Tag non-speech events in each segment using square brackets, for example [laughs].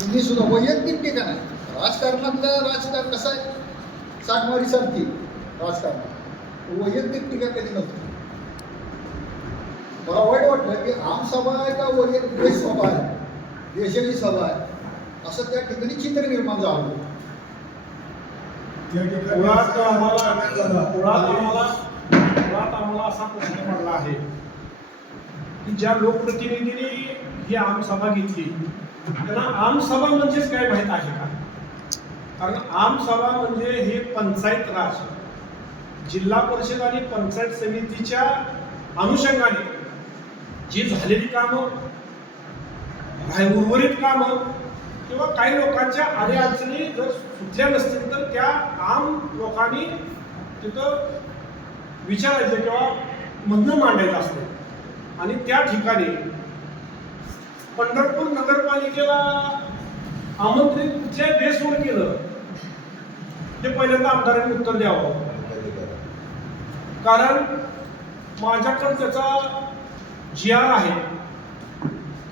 तुम्ही सुद्धा वैयक्तिक टीका नाही राजकारणातलं राजकारण कसं आहे? साठमारी सारखी राजकारणात. वैयक्तिक टीका कधी नव्हती. मला वाईट वाटलं की आमसभा आहे का वैयक्तिक देश सभा आहे? देशाची सभा आहे. असं त्या ठिकाणी चित्र निर्माण झालं त्या ठिकाणी मुळात आम्हाला असा प्रश्न पडला आहे की ज्या लोकप्रतिनिधींनी ही आमसभा घेतली त्यांना आमसभा म्हणजेच काय माहीत आहे का? कारण आमसभा म्हणजे हे पंचायत राज. जिल्हा परिषद आणि पंचायत समितीच्या अनुषंगाने जी झालेली कामं उर्वरित कामं किंवा काही लोकांच्या अडीअडचणी जर सुटल्या नसतील तर त्या आम लोकांनी तिथं विचारायचं किंवा म्हणणं मांडायचं असतं. आणि त्या ठिकाणी पंढरपूर नगरपालिकेला आमंत्रित कुठल्या बेसवर केलं. ते पहिल्यांदा आमदारांनी उत्तर द्यावं. कारण माझ्याकडे त्याचा जी आर आहे.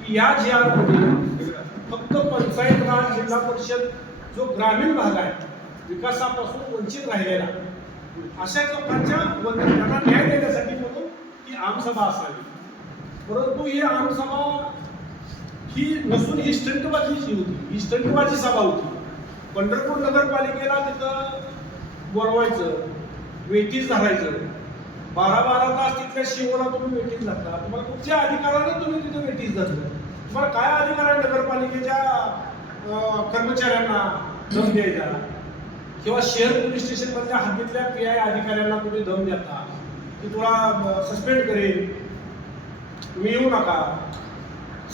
की या जी आरमध्ये फक्त पंचायत राज जिल्हा परिषद जो ग्रामीण भाग आहे विकासापासून वंचित राहिलेला अशा लोकांच्या त्यांना न्याय देण्यासाठी म्हणून ही आमसभा असावी. परंतु ही आमसभा ही नसून ही स्टंटबाजीची होती ही स्टंटबाजी सभा होती. पंढरपूर नगरपालिकेला तिथं बोलवायचं वेटीज धरायचं. बारा बारा तास तिथल्या शिवला तुम्ही वेटीज धरता. तुम्हाला कुठच्या अधिकाराने तुम्ही तिथं वेटीज धरलं? तुम्हाला काय अधिकार आहे नगरपालिकेच्या कर्मचाऱ्यांना दम द्यायचा किंवा शहर पोलीस स्टेशन मधल्या हद्दीतल्या पी आय अधिकाऱ्यांना तुम्ही दम देता? की तुला सस्पेंड करेल. तुम्ही येऊ नका.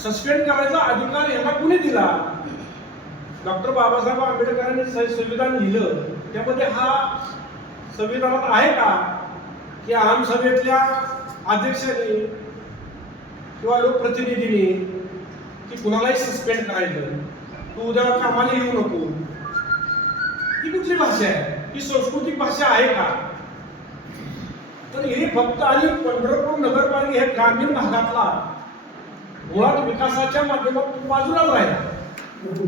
सस्पेंड करायचा अधिकार यांना कुणी दिला? डॉक्टर बाबासाहेब आंबेडकरांनी स- संविधान लिहिलं. त्यामध्ये हा संविधानात आहे का? की आमसभेतल्या अध्यक्षाने किंवा लोकप्रतिनिधीने की कुणालाही सस्पेंड करायचं? तू उद्या कामाला येऊ नको. ही कुठली भाषा आहे? ही सांस्कृतिक भाषा आहे का? तर हे फक्त आणि पंढरपूर नगरपालिका हे ग्रामीण भागातला मुळात विकासाच्या माध्यमातून बाजूलाच राहिला.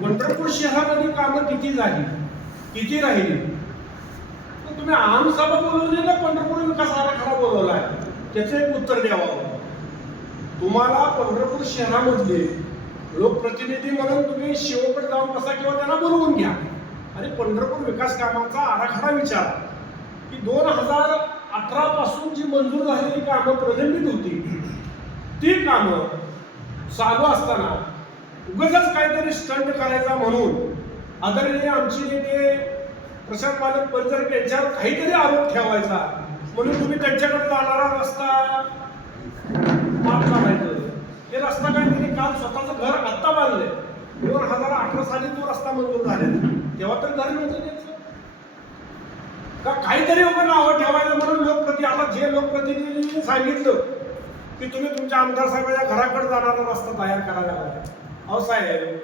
पंढरपूर शहरामध्ये कामं किती झाली? किती राहिली? तुम्ही आमसभा बोलवली ना पंढरपूर विकास आराखडा बोलवलाय त्याचं एक उत्तर द्यावं. तुम्हाला पंढरपूर शहरामधले लोकप्रतिनिधी म्हणून तुम्ही शिवकडे जाऊन बसा किंवा त्यांना बोलवून घ्या. आणि पंढरपूर विकास कामाचा आराखडा विचार. की दोन हजार अठरा पासून जी मंजूर झालेली कामं प्रलंबित होती ती कामं चालू असताना उगाच काहीतरी स्टंट करायचा म्हणून आदरणीय आमचे नेते प्रशांत मालक परिसर यांच्यावर काहीतरी आरोप ठेवायचा. म्हणून तुम्ही त्यांच्याकडे जाणारा रस्ता माफ करायचं. ते रस्ता काय त्यांनी काल स्वतःचं घर आत्ता बांधलंय. दोन हजार अठरा साली तो रस्ता मंजूर झालेला तेव्हा तर घर नव्हतं का काहीतरी उभं नावं ठेवायचं म्हणून लोकप्रति आता जे लोकप्रतिनिधींनी सांगितलं की तुम्ही तुमच्या आमदार साहेबाच्या घराकडे जाणारा रस्ता तयार करायला लागला. अहो साहेब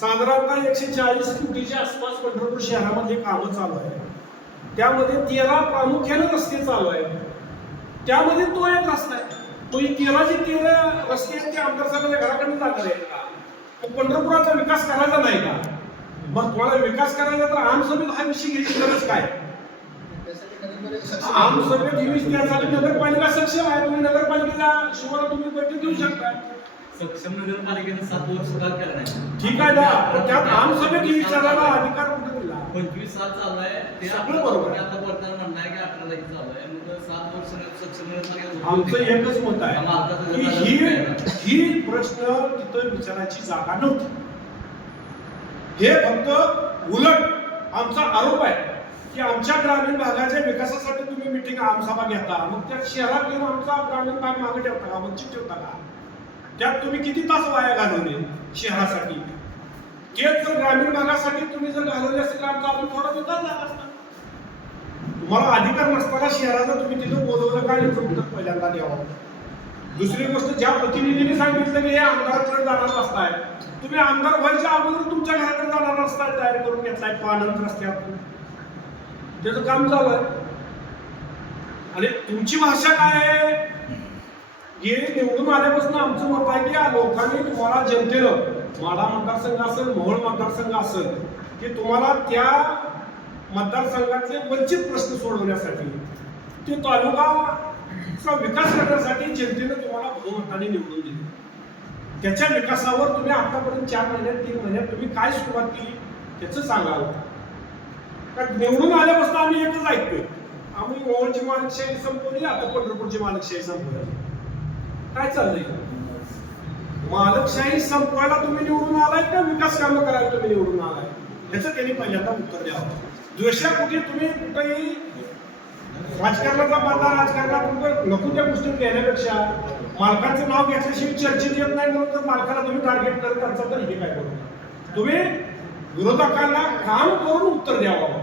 साधारणतः एकशे चाळीस कोटीच्या आसपास पंढरपूर शहरामध्ये कामं चालू आहे त्यामध्ये तेरा प्रामुख्याने रस्ते चालू आहेत. त्यामध्ये तो एक रस्ता आहे. तो तेरा जे तेरा रस्ते आहेत ते आमदार साहेबांच्या घराकडे जाणार आहेत का? पंढरपुराचा विकास करायचा नाही का? मग तुम्हाला विकास करायचा तर आमसभेत हा विषय घ्यायची गरज काय? आमसभेत ही त्यासाठी नगरपालिका सक्षम आहे. तुम्ही नगरपालिकेच्या शिवाला तुम्ही बैठक घेऊ शकता. सक्षम नगरपालिकेनं सात वर्ष सुद्धा केला नाही. ठीक आहे ना पण त्यात आमसभेत ही विचारायला अधिकार कुठे दिला पंचवीस साल चालू आहे. ते सगळं बरोबर. आता बोलताना म्हणणं आहे की अठरा तारीख चालू आहे. मग सात वर्ष सक्षम नगरपालिका आमचं एकच मत आहे की ही. ही प्रश्न तिथं विचारायची जागा नव्हती. हे फक्त उलट आमचा आरोप आहे. की आमच्या ग्रामीण भागाच्या विकासासाठी तुम्ही मिटिंग आमसभा घेता. मग त्या शहरात येऊन आमचा ग्रामीण भाग मागे ठेवता का? वंचित ठेवता का? त्यात तुम्ही किती तास वाया घालवले शहरासाठी? तेच जर ग्रामीण भागासाठी तुम्ही जर घालवले असेल तर आमचा अजून थोडा विकास झाला असता तुम्हाला अधिकार नसताना शहराचा तुम्ही तिथं बोलवलं काय याचं उत्तर पहिल्यांदा द्यावं. दुसरी गोष्ट ज्या प्रतिनिधीने सांगितलं की हे आमदाराकडे जाणार रस्ता आहे तुम्ही आमदार व्हायच्या अगोदर तुमच्या घराकडे जाणार रस्ता तयार करून घेतलाय. पानंद रस्त्यात त्याचं काम चालू आहे आणि तुमची भाषा काय आहे? हे निवडून आल्यापासून आमचं मत आहे की लोकांनी तुम्हाला जनतेनं माढा मतदारसंघ असेल मोहोळ मतदारसंघ असेल की तुम्हाला त्या मतदारसंघातले वंचित प्रश्न सोडवण्यासाठी ते तालुकाचा विकास करण्यासाठी जनतेनं तुम्हाला बहुमताने निवडून दिले. त्याच्या विकासावर तुम्ही आतापर्यंत चार महिन्यात तीन महिन्यात तुम्ही काय सुरुवात केली त्याचं सांगावं कारण निवडून आल्यापासून आम्ही एकच ऐकतोय. आम्ही मोहोळची मालकशाही संपवली आता पंढरपूरची मालकशाही संपवली. काय चाललंय? मालकशाही संपवायला तुम्ही निवडून आलाय का विकास कामं करायला तुम्ही निवडून आलाय? याचं त्यांनी पहिल्यांदा उत्तर द्यावं. कुठे? तुम्ही कुठेही राजकारणाचा मतदार राजकारणात कुठं नको त्या गोष्टी घेण्यापेक्षा. मालकाचं नाव घेतल्याशिवाय चर्चेत येत नाही म्हणून तर मालकाला तुम्ही टार्गेट करत असाल तर हे काय करू तुम्ही विरोधकांना काम करून उत्तर द्यावं.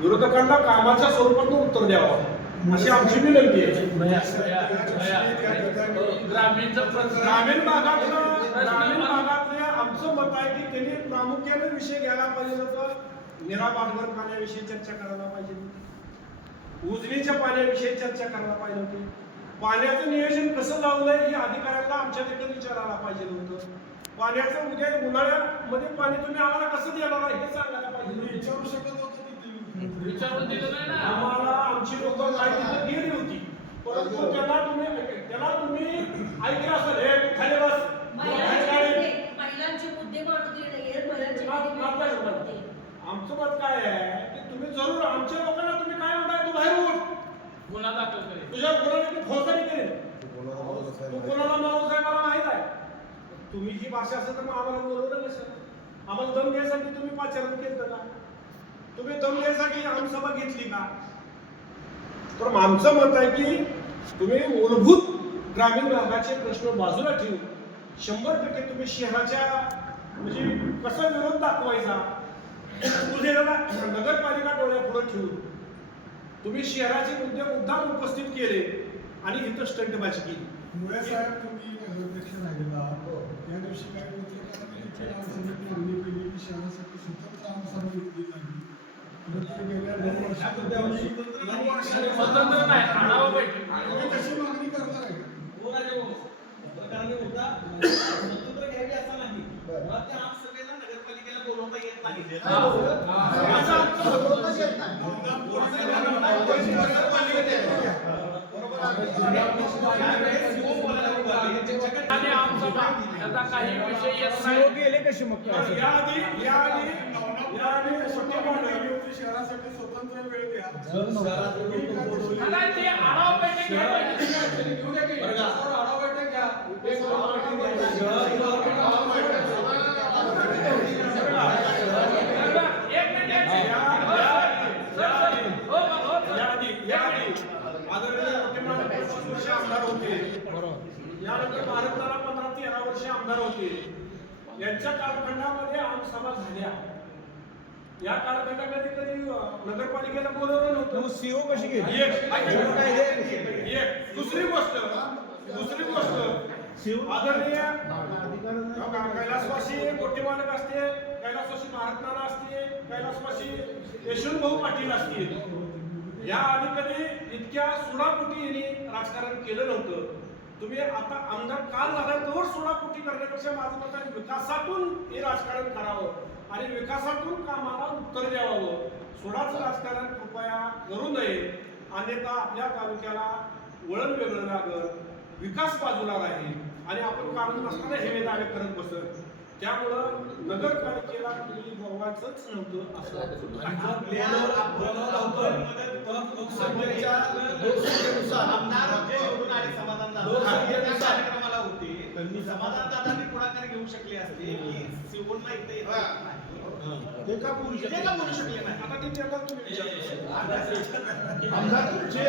विरोधकांना कामाच्या स्वरूपात उत्तर द्यावं. अशी आमची विनंती आहे. ग्रामीणचा प्रश्न ग्रामीण भागातलं ग्रामीण भागातले आमचं मत आहे की त्यांनी प्रामुख्याने विषय घ्यायला पाहिजे होतं. निरा बांधवर पाण्याविषयी चर्चा करायला पाहिजे होती. उजनीच्या पाण्याविषयी चर्चा करायला पाहिजे होती. पाण्याचं नियोजन कसं लावलंय हे अधिकाऱ्यांना आमच्या देखील विचारायला पाहिजे होतं. पाण्याचं उद्या उन्हाळ्यामध्ये पाणी तुम्ही आम्हाला कसं देणार आहे हे सांगायला पाहिजे. विचारू शकत. विचारून दिलं नाही ना. आम्हाला आमची लोक तिथं गेली होती. परंतु त्याला तुम्ही त्याला तुम्ही ऐकलं असेल हे खाली बस. महिलांचे मुद्दे. आमचं मत काय आहे? की तुम्ही जरूर आमच्या लोकांना तुम्ही काय म्हणताय तू बाहेर उठ. गुन्हा दाखल करेल. तुझ्या कोणाला मी फौजदारी करेन तू कोणाला माणूस आहे मला माहीत आहे. तुम्ही ही भाषा असेल तर मग आम्हाला बोलवलं कसं आम्हाला दम घ्यायसाठी तुम्ही पाचारण केलं का? तुम्ही दम आमसभा घेतली का? तर आमचं मत आहे की तुम्ही मूलभूत ग्रामीण भागाचे प्रश्न बाजूला ठेवून शंभर टक्के तुम्ही शहराच्या म्हणजे कसा विरोध दाखवायचा उद्याला नगरपालिका डोळ्या पुढे ठेवून तुम्ही शहराचे मुद्दे मुद्दाम उपस्थित केले आणि इथं स्टंटबाजी केली. मुळे साहेब तुम्ही राहिलेला त्या हो. दिवशी काय पत्रकारांनी इथे केली की शहरासाठी सुद्धा आमसभा घेतली जावी परंतु गेल्या दोन वर्षात आम्ही नऊ वर्षात स्वतंत्र नाही आढावा बैठक आम्ही मागणी करणार आहे हो राजे हो. पत्रकारांनी मुद्दा स्वतंत्र घ्यावी असं नाही मुळात त्या आमसभेला नगरपालिकेला बोलवता येत नाही बोलवताच येत नाही. त्यावेळेस आणि आमसभा याचा काही विषय येत नाही तर याआधी याआधी याआधी मांडली शहरासाठी स्वतंत्र वेळ द्या ते आढावा बैठक का? आढावा बैठक घ्या. एक मिनिट. याआधी याआधी आदरणीय आमदार होते यानंतर भारताला तेरा वर्ष आमदार होते. यांच्या कालखंडामध्ये आमसभा झाल्या. या कालखंडामध्ये कधी नगरपालिकेला बोलवलं नव्हतं. सीओ कशी एक एक दुसरी गोष्ट दुसरी गोष्ट. आदरणीय बघा, कैलासवासी मोठे मालक असते कैलासवासी महात्माला असते कैलासवासी यशवंत भाऊ पाटील असतील. या आधी कधी इतक्या सुडापुटी यांनी राजकारण केलं नव्हतं. तुम्ही आता आमदार काल झाला तोवर सुडापुटी करण्यापेक्षा माझं मत आहे विकासातून हे राजकारण करावं आणि विकासातून कामाला उत्तर द्यावं. सोडाचं राजकारण कृपया करू नये. अन्यथा आपल्या तालुक्याला वळण वेगळं लागत विकास बाजूला राहील. आणि आपण काढून असताना हे दावे करत बसत. त्यामुळं नगरपालिकेला तुम्ही बोलवायचंच नव्हतं असं कार्यक्रमाला होते. त्यांनी समाधानदारांनी पुढाकार घेऊ शकले असते की शिवणला इथे. ते का बोलू का शकले नाही? आता ते तुम्ही. आमदार तुमचे.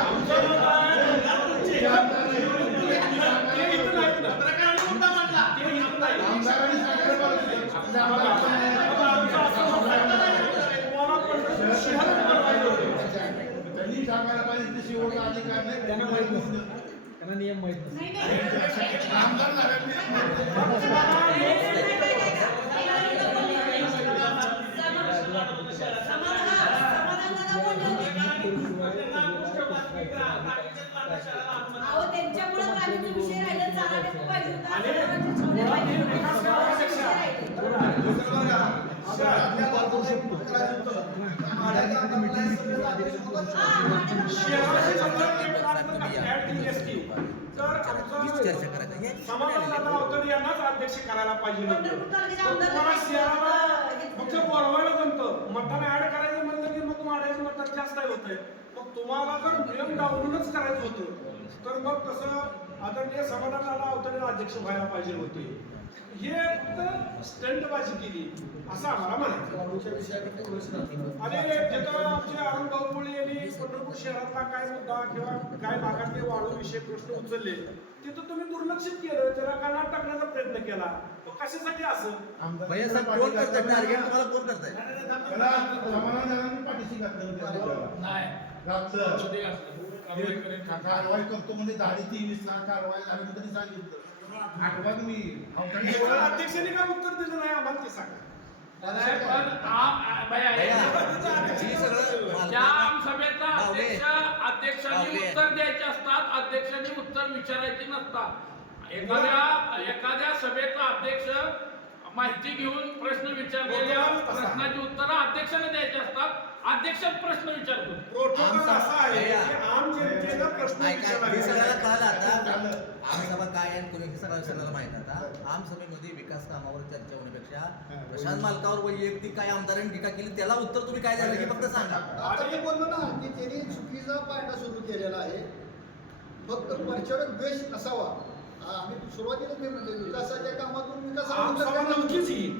आमचं मत आहे, ते इथं नाहीत ना. त्यांनी सांगायला पाहिजे ते शिवचा अधिकार नाही त्यांना माहीत नसतं. नाही, नाही. आमदार झाले. अहो त्यांच्यामुळे ग्रामीणचा अध्यक्ष करायला पाहिजे हे- फक्त बोलवायला जमतं. मतदान ऍड करायचं माड्याचं मतदान जास्त होत आहे. मग तुम्हाला जर नियम डावलूनच करायचं होतं तर मग कसं आदरणीय समाधान दादा अवतडेला अध्यक्ष व्हायला पाहिजे होते. हे फक्त स्टंटबाजी केली असं आम्हाला म्हणायचं. आणि तिथं आमचे अरुण भाऊ मुळे यांनी पंढरपूर शहरातला काय मुद्दा किंवा काय भागातले वाळू विषय प्रश्न उचलले तिथं तुम्ही दुर्लक्षित केलं त्याला कानात टाकण्याचा प्रयत्न केला. कशासाठी असं? भैया साहेब करताय टार्गेट तुम्हाला कोण करताय. त्याला समाधानदारांनी पाठीशी घातलं त्याला. घातलं. कारवाई करतो म्हणजे दहा तेवीस लाख कारवाई झाली म्हणून त्यांनी सांगितलं. आठवा तुम्ही अध्यक्षांनी काय उत्तर दिलं नाही आम्हाला ते सांगा. अध्यक्षांनी. उत्तर द्यायचे असतात अध्यक्षांनी उत्तर विचारायचे नसतात. एखाद्या एखाद्या सभेचा अध्यक्ष माहिती घेऊन प्रश्न विचारलेल्या. प्रश्नाची उत्तरं अध्यक्षाने द्यायची असतात. अध्यक्ष प्रश्न विचारतो. प्रोटोकॉल असा आहे. की आम जनतेला प्रश्न हे सगळ्याला विचारायचे कळालं आता? झालं. आमसभा काय आणि कोणी हे सगळं सगळ्याला माहीत आता. आमसभेमध्ये विकास कामावर चर्चा होण्यापेक्षा प्रशांत मालकावर वैयक्तिक काय आमदारांनी टीका केली त्याला उत्तर तुम्ही काय द्याल हे फक्त सांगा. आता मी बोललो ना की त्यांनी चुकीचा पायंडा सुरू केलेला आहे फक्त परिचारक द्वेष नसावा. हा, आम्ही सुरुवातीला ते म्हणजे विकासाच्या कामातून विकासाला आम उत्तर सभा देणार नव्हतीच ही.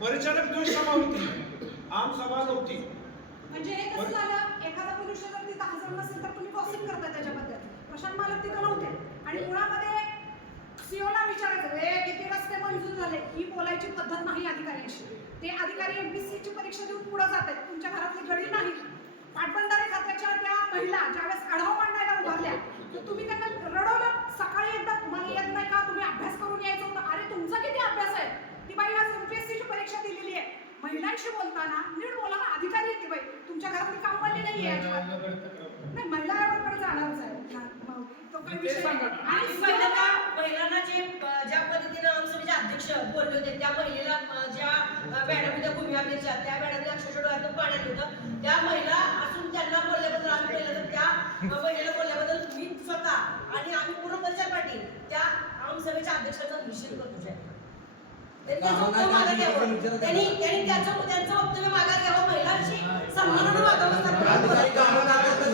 परिचारक द्वेष सभा होती. आम सभा नव्हती. म्हणजे हे कसं झालं एखादा मनुष्य जर तिथं हजर नसेल तर तुम्ही गॉसिप करता त्याच्याबद्दल. प्रशांत मालक तिथं नव्हते. आणि मुळामध्ये सीओला विचारायचं हे किती रस्ते मंजूर झाले? ही बोलायची पद्धत नाही अधिकाऱ्यांची ते अधिकारी एमपीसी ची परीक्षा देऊन पुढे जात आहेत तुमच्या घरातली गडी नाही. पाटबंधारे खात्याच्या त्या महिला ज्यावेळेस आढावा मांडायला उभारल्या तर तुम्ही त्यांना रडवलं. सकाळी एकदा तुम्हाला येत नाही का? तुम्ही अभ्यास करून यायचं होतं. अरे तुमचा किती अभ्यास आहे? ती बाई आज एमपीएससी ची परीक्षा दिलेली आहे. महिलांशी बोलताना नीट बोला ना अधिकारी येते बाई. तुमच्या घरातली कामवाली नाही आहे नाही. महिला आयोगाकडे जाणारच आहे. तो काही ते विषय. नाही. आणि पहिल्यांदा महिलांना जे ज्या पद्धतीने आमसभेचे अध्यक्ष बोलले होते त्या महिलेला ज्या मॅडम होत्या भूमी अध्यक्षा त्या मॅडमने अक्षरशः पाण्यात होतं. त्या महिला असून त्यांना बोलल्याबद्दल आम्ही पहिलं तर त्या अ, महिलेला बोलल्याबद्दल मी स्वतः आणि आम्ही पूर्ण परिचार पाटील त्या आमसभेच्या अध्यक्षाचा निषेध करतो साहेब. त्यांनी त्याचं उत्तर मागं घ्यावं. त्यांनी त्यांनी त्याचं त्यांचं वक्तव्य मागा घ्यावं. महिलांशी सन्मानानं वागावं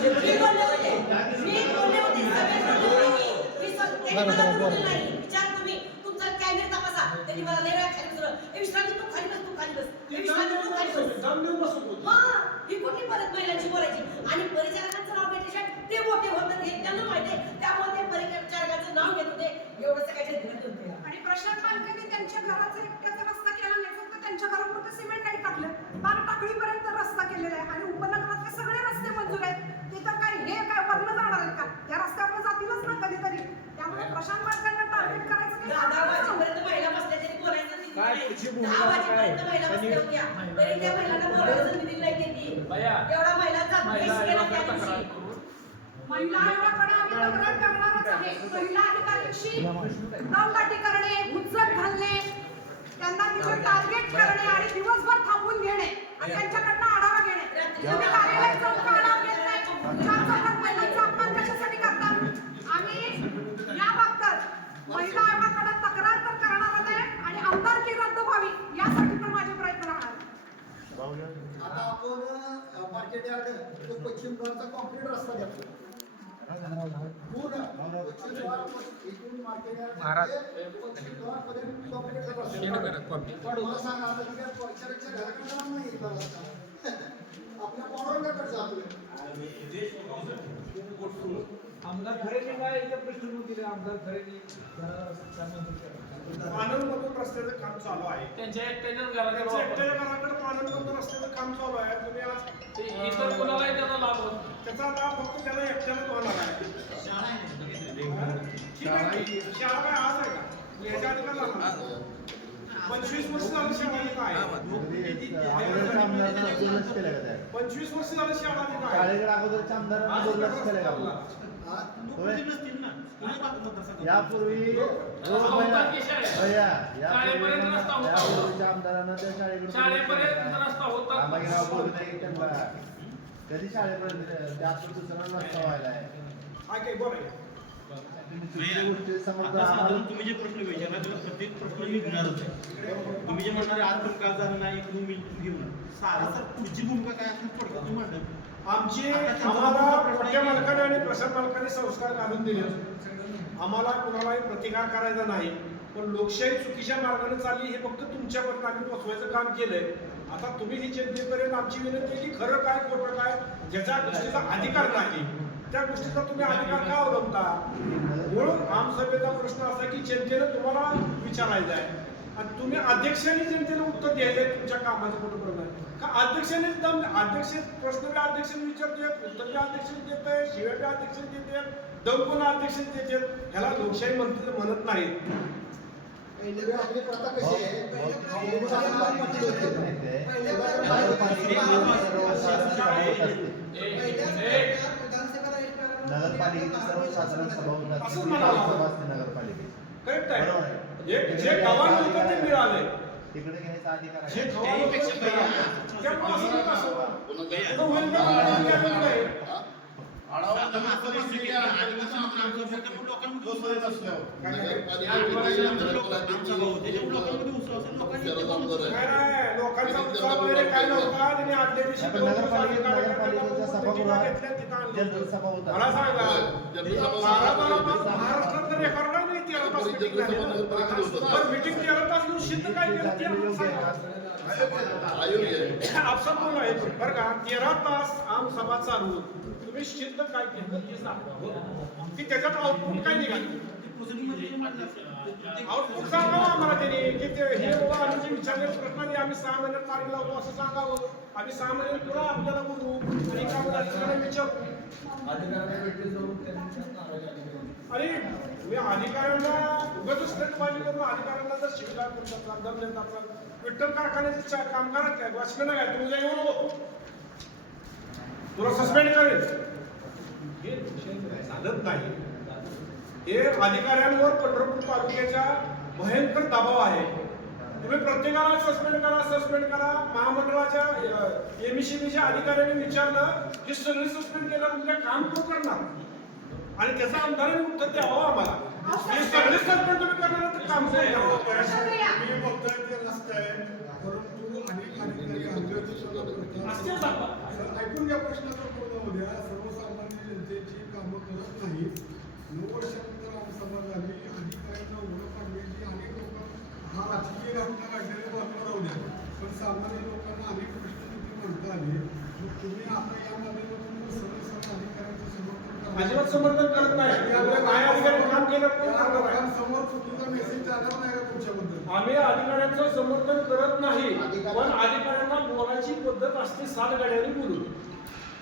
मी बोलले होते. मी बोलले होते सगळे बोलले होते. मी स्व- त्यांनी मला बोलले नाही. कॅमेरा तपासा. त्यांनी मला लय वेळा खाली बसवलं. ए विश्रांती तू खाली बस तू खाली बस. ए विश्रांती तू खाली बस. हा ही कुठली परत महिलांची बोलायची? आणि परिचारकांचं नाव घेतल्याशिवाय ते मोठे होतात हे त्यांना माहिती आहे. त्यामुळे ते परिचारकांचं नाव घेत होते. एवढं सगळ्याच्या धिंगात होते. आणि प्रशांत मालकांनी त्यांच्या घराचा एकट्याचा रस्ता केला नाही फक्त त्यांच्या घरापुरतं सिमेंट नाही टाकलं. बारा टाकळीपर्यंत रस्ता केलेला आहे. आणि उपनगरातले सगळे रस्ते मंजूर आहेत. ते तर काय हे काय वर्ण जाणार आहेत का? त्या रस्त्यावर जातीलच ना कधीतरी. त्यामुळे प्रशांत काही दहा दहा कारणच नव्हतं. वाजेपर्यंत महिला बसल्या तरी बोलायचं नाही. काय त्याची भूमिका दहा काय? वाजेपर्यंत महिला बसल्या होत्या तरी त्या महिलांना बोलायला संधी दिली नाही त्यांनी भैया, एवढा महिलांचा महिला द्वेष केला आयोगाकडे त्या तक्रार दिवशी करू. महिला आयोगाकडे आम्ही तक्रार करणारच आहे महिला अधिकाऱ्यांशी दमदाटी करणे हुज्जत घालणे त्यांना तिथं टार्गेट करणे आणि दिवसभर थांबून घेणे आणि त्यांच्याकडनं आढावा घेणे तुम्ही कार्यालयात जाऊन का आढावा घेत नाही चार चौकात महिलांचा अपमान कशासाठी करतात आम्ही या बाबतीत महिला आयोगाकडे तक्रार तर करणारच आहे आणि आमदारकी रद्द व्हावी यासाठी पण माझे प्रयत्न राहणार आता आपण मार्केट यार्ड तो पश्चिम द्वारचा कॉन्क्रीट रस्ता देतो. पूर्ण पश्चिम द्वार इथून मार्केट यार्ड ते पश्चिम द्वारपर्यंत कॉन्क्रीटचा रस्ता मला सांगा आता तिथे परिचारकच्या घराकडे जाणार नाही इथला रस्ता [laughs] आपल्या पौरांगाकडे जातोय आमदार खरेदी काय याचा प्रश्न नव्हते आमदार खरेदी रस्त्याचं काम चालू आहे. त्यांच्या घराकडे वापर. एकट्याच्या घराकडे मधून रस्त्याचं काम चालू आहे. तुम्ही आज ते इतर कुणालाही त्याचा लाभ होत नाही. त्याचा लाभ फक्त त्याला एकट्यालाच होणार आहे ठीक आहे. की? शाळा काय आज आहे का? याच्या आधी का झाला? पंचवीस वर्ष झालं शाळा इथं आहे. पंचवीस वर्ष झालं शाळा अगोदरच्या आमदारांनी दुर्लक्ष केलं का? यापूर्वी. यापूर्वीच्या आमदारांना त्या शाळेकडे कधी शाळेपर्यंत त्या आतून दुसरा रस्ता व्हायला आहे? हा तुम्ही जे प्रश्न विचारला त्याला प्रत्येक प्रश्न मी घेणारच आहे. तुम्ही जे म्हणणार आज पण का झालं नाही मिनिट घेऊन सारा सर पुढची भूमिका काय असणार थोडक्यात तुम्ही म्हणलं आमची आम्हाला मोठ्या मालकाने आणि प्रसाद मालकाने संस्कार घालून दिले. आम्हाला कुणालाही प्रतिकार करायचा नाही पण लोकशाही चुकीच्या मार्गाने चालली हे फक्त तुमच्यापर्यंत आम्ही पोचवायचं काम केलंय. आता तुम्ही ही जनतेपर्यंत आमची विनंती आहे की खरं काय खोटं काय ज्याच्या गोष्टीचा अधिकार नाही त्या गोष्टीचा तुम्ही अधिकार का अवलंबता म्हणून आमसभेचा प्रश्न असा की जनतेनं तुम्हाला विचारायचा आहे. आणि तुम्ही अध्यक्षांनी जनतेला उत्तर द्यायचं आहे तुमच्या कामाचं कुठं प्रमाण का अध्यक्षाने दम अध्यक्ष प्रश्न बी अध्यक्षांनी विचारतोय उत्तर बी अध्यक्ष देत आहे शिव्या बी अध्यक्ष देते दम पण अध्यक्ष देते ह्याला लोकशाही म्हणते म्हणत नाही पहिले आपली प्रथा कशी आहे. नगरपालिकेची सर्वसाधारण सभा होतात असंच म्हणावं. सभा असते नगरपालिकेची करेक्ट आहे आहे. जे जे गव्हाण होतं ते तिकडे घ्यायचा अधिकार जे गव्हाण होतं. त्यामुळे असं नका लोकांचा उत्साह वगैरे काय नव्हता. आदल्या दिवशी. मला सांगा बारा बारा तास महाराष्ट्रात तर रेकॉर्ड नाही नाही तेरा तास झाली बरं तास घेऊन सिद्ध काय केलं? ते आम्हाला सांगा. आपसात बोलू आहे बरं का? तेरा तास आम सभा चालू तुम्ही सिद्ध काय केलं ते सांगा. की त्याच्यात आउटपुट काय निघालं? आउटपुट सांगावं आम्हाला त्यांनी. की ते हे बाबा आम्ही जे प्रश्न आम्ही सहा महिन्यात मार्ग लावू असं सांगावं. आम्ही सहा महिन्यात पुन्हा आपल्याला बोलू. आणि काम अधिकाऱ्यांना विचारू. अरे तुम्ही अधिकाऱ्यांना उगाच स्टेटमाजी करून अधिकाऱ्यांना जर शिकला तुमचा दम देतात विठ्ठल कारखान्याचे चा- कामगार काय वाचलं काय तुझ्या येऊ नको तुला सस्पेंड करेल. हे चालत नाही. हे अधिकाऱ्यांवर पंढरपूर तालुक्याच्या भयंकर दबाव आहे. तुम्ही प्रत्येकाला सस्पेंड करा सस्पेंड करा. महामंडळाच्या एमसीबीच्या अधिकाऱ्यांनी विचारलं की सगळे सस्पेंड केलं तुमचं काम कोण करणार? आणि त्याचं आमदारांनी उत्तर द्यावं आम्हाला. हे सगळे सस्पेंड तुम्ही करणार तर काम? मी बघतोय ते रस्ते परंतु अनेक अधिकारी अंग्रेजी ऐकून घ्या प्रश्नाचं पूर्ण होऊ द्या. सर्वसामान्य जनतेची कामं करत नाहीत. नऊ वर्षानंतर आमसभा झाली अधिकाऱ्यांना ओळख आणण्याची अनेक लोक हा राजकीय घटना काढलेली बाजूला राहू द्या. पण सामान्य लोकांना अनेक प्रश्न तिथे म्हणता आले. तुम्ही आता या माध्यमातून सर्व सर्व अधिकाऱ्यांचं समर्थन. अजिबात समर्थन करत नाही त्यामुळे काय अधिकारी काम केलं? लोकांसमोर चुकीचा मेसेज जाणार नाही का तुमच्याबद्दल आम्ही अधिकाऱ्यांचं समर्थन करत नाही पण अधिकाऱ्यांना बोलायची पद्धत असते सात गाड्यांनी बोलू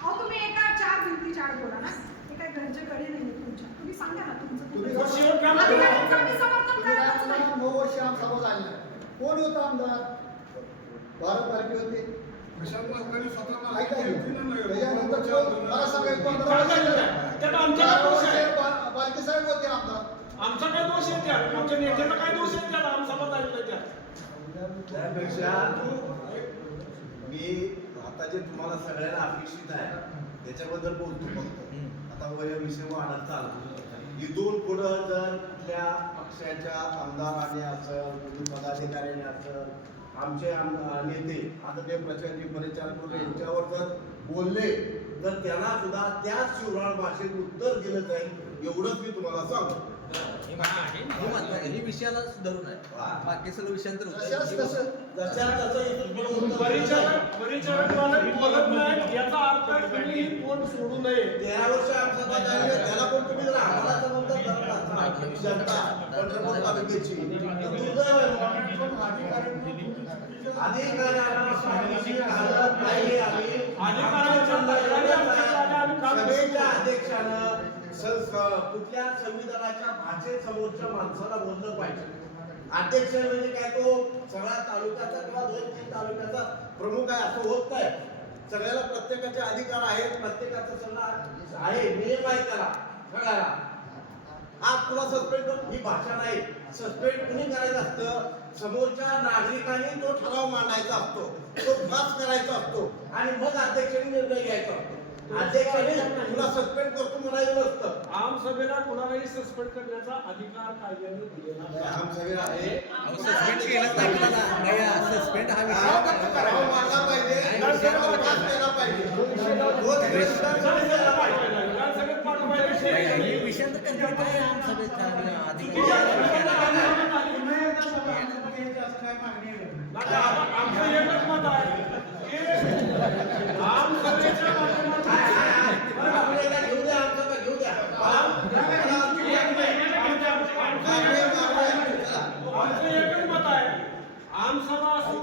अहो तुम्ही एका चार बोला ना काय घरचे गडी नाही तुमच्या तुम्ही सांगा ना तुमचं? अधिकाऱ्यांचं आम्ही समर्थन करतच नाही नऊ वर्ष. कोण होता आमदार बारा तारखे होते प्रशांत मालकाने स्वतः ऐका मालकी. घेतली ना नगर. त्याच्यानंतर तो मला सांगा एक पंधरा काय वर्ष झालं झाले. नाही? त्यात आमचा चार काय दोष वर्ष आहे. बा- बालके साहेब होते आमदार. आमचा काय दोष आहे त्यात? आमच्या नेत्याचा काय दोष आहे त्यात? आमसभा झालेला त्यात. त्यापेक्षा मी आता जे तुम्हाला सगळ्यांना अपेक्षित आहे त्याच्याबद्दल बोलतो फक्त. आता वय विषय वाढत चालतो. इथून पुढं जर कुठल्या पक्षाच्या आमदाराने असेल कुठल्या पदाधिकाऱ्याने असेल आमचे आम नेते आता ते प्रचारजी परिचारक यांच्यावर जर बोलले तर त्यांना सुद्धा त्याच शिवराळ भाषेत उत्तर दिलं जाईल एवढंच मी तुम्हाला सांगतो. हे. हे विषयाला धरून आहे. बाकी विषयांतर याचा अर्थ तुम्ही तोंड सोडू नये? तेरा वर्ष आमचा त्याला पण तुम्ही जर आम्हाला नाही आम्ही सभेच्या अध्यक्षानं कुठल्या संविधानाच्या भाषेसमोरच्या माणसाला बोललं पाहिजे? अध्यक्ष म्हणजे काय तो? सगळ्या तालुक्याचा किंवा दोन तीन तालुक्याचा प्रमुख आहे असं होत नाही. सगळ्याला प्रत्येकाचे अधिकार आहेत प्रत्येकाचा सल्ला आहे. नियम आहे त्याला कळाला आज तुला सस्पेंड ही भाषा नाही. सस्पेंड कुणी करायचं असतं? समोरच्या नागरिकांनी तो ठराव मांडायचा असतो. तो पास करायचा असतो. आणि मग अध्यक्षांनी निर्णय घ्यायचा असतो. अध्यक्षांनी तुला सस्पेंड करतो म्हणायचं नसतं. आमसभेला कुणालाही सस्पेंड करण्याचा अधिकार कायद्याने दिलेला नाही. आमसभेत आहे. सस्पेंड केलं नाही कुणाला. नाही सस्पेंड हा विषय ठराव मांडला पाहिजे. विधानसभेत पाठवायला विषय आमचं एकच मत आहे की आमसभेच्या माध्यमातून आपल्याला घेऊ द्या आमचा घेऊ द्या आमचं एकच मत आहे आमसभा असो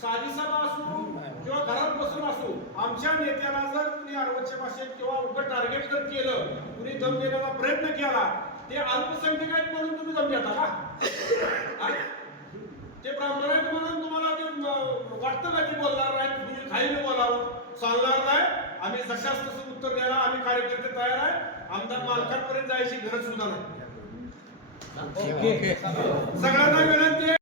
साधी सभा असो किंवा घरात बसून असो आमच्या नेत्याला जर कुणी आडवच्या भाषेत किंवा उभं टार्गेट जर केलं कुणी दम देण्याचा प्रयत्न केला ते अल्पसंख्याक आहेत म्हणून तुम्ही दम देता का? ते ब्राह्मण आहेत म्हणून तुम्हाला ते वाटतं का की बोलणार नाही तुम्ही काही बोलावं? सांगणार नाही. आम्ही जशाच तसं उत्तर द्यायला आम्ही कार्यकर्ते तयार आहे. आमदार मालकांपर्यंत जायची गरज सुद्धा नाही. सगळ्यांना विनंती आहे.